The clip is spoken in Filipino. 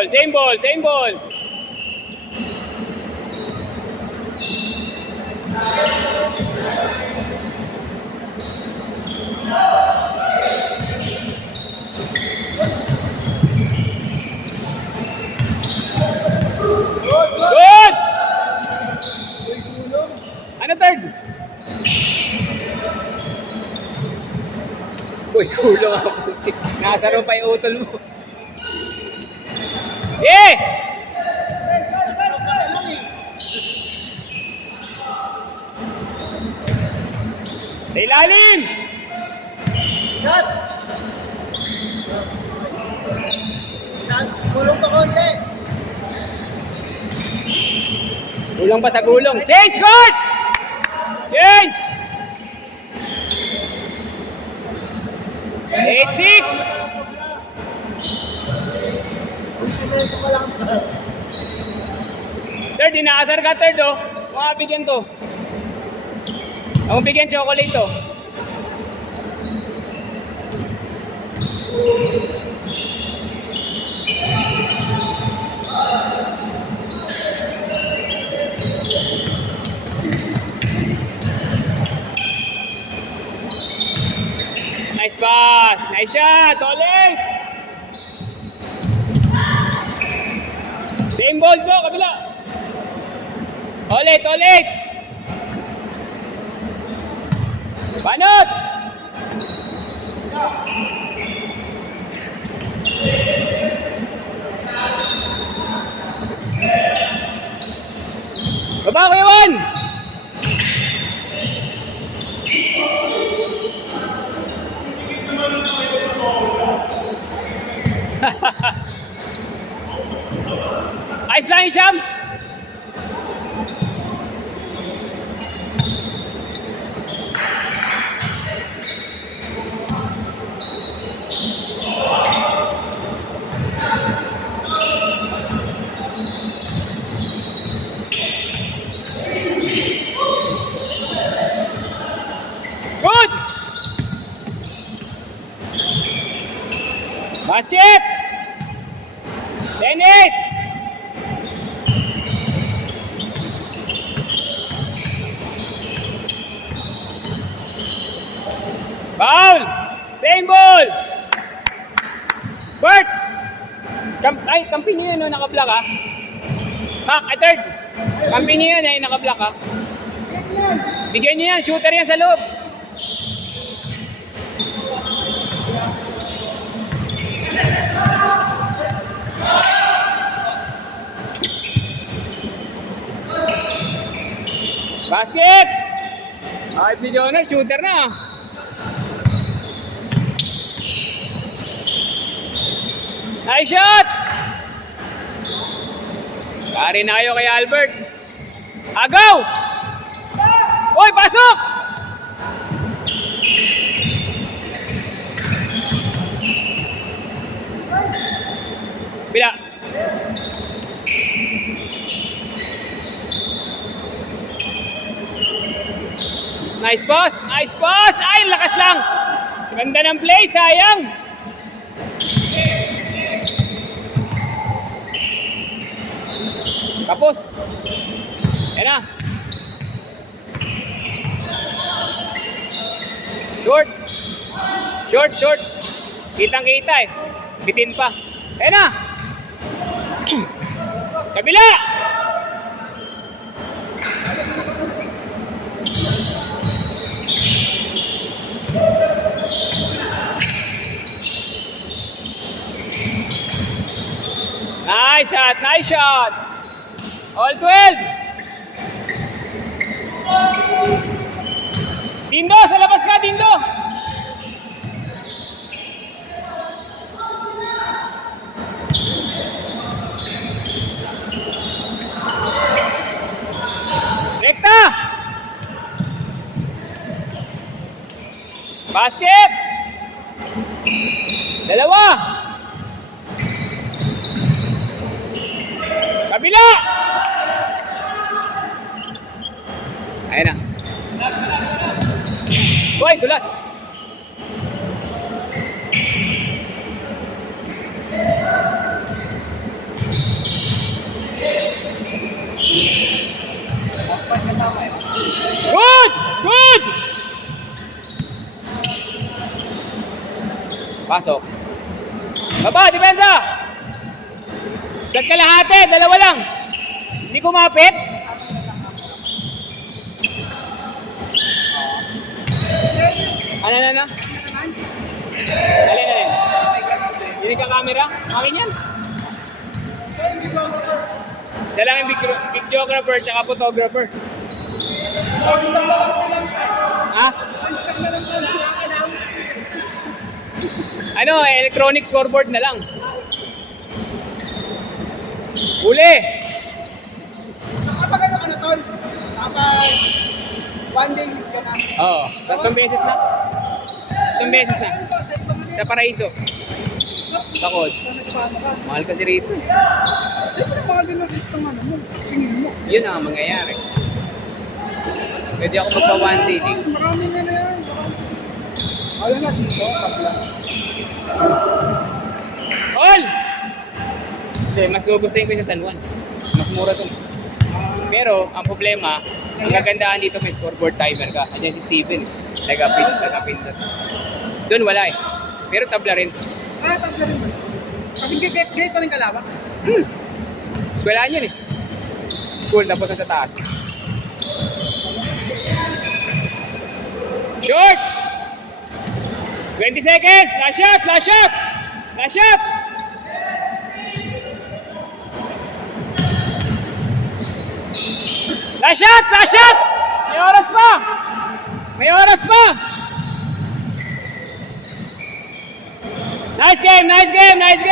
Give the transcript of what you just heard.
ball, same ball, same ball. Good! Ano third? Uy, kulong ako. Nasaro pa yung utol mo. Eh! Sa ilalim! Shot! Gulong pa konti. Kulang pa sa gulong. Change court! Change! 8-6! Third, inaasar ka third oh. Makabigyan to. Ako bigyan chocolate to. Nice pass! Nice shot! Ulit! Same ball ko, kabila! Ulit! Ulit! Banot! Baba ko yun! Ayos lang, Isham! Good! Basket! 10-8! Foul! Same ball! Bert! Kampi niyo yun, no? Naka-block ha? Mac, third! Kampi niyo yun, naka-block ha? Bigyan niyo yan, shooter yan sa loob! Basket! Ay, Jonas, shooter na. Nice shot! Kari na kayo kay Albert. Agaw! Uy, pasok! Bila. Nice pass! Nice pass! Ay, lakas lang! Ganda ng play, sayang! Kapos! Yan na! Short! Short, short! Kitang-kita eh. Bitin pa. Yan na! Kabila! Nice shot! Nice shot! All 12! Dindo! Sa labas ka, Dindo! Rekta! Basket! Dalawa! Kabila! Ayan na. Uy, dulas! Good! Good! Pasok. Baba, depensa! Sa kalahati, dalawa lang. Hindi kumapit. Ano? Alin. Yung ka-camera? Akin yan. Siya lang yung videographer tsaka photographer. Ha? Ano, electronic scoreboard na lang. Uli! Kapag ano ka na, Tol? Kapag one day lead ka na. Oo, 3 beses na. 3 beses na. Ano to, sa ibang ano Sa Paraiso. Takot. nagpaano ka. Mahal kasi rito. Siyempre, mahal din ang rito ng ano mo. Singin mo. Yun ang mangyayari. Pwede ako magpa-one day league. Marami na yan. Ayaw na dito, kapla. All! Hindi, mas gugustuhin ko sa San Juan. Mas mura to. Pero, ang problema, ang kagandahan dito may scoreboard timer ka. Andiyan si Steven. Tagapindot. Doon wala eh. Pero tabla rin. Tabla rin ba? Kasi ganito rin kalawak. Eskwelahan yun eh. School tapos sa taas. Short! 20 seconds! Last shot! Last shot! Last shot! Last shot! Last shot! May oras pa! May oras pa! Nice game! Nice game! Nice game!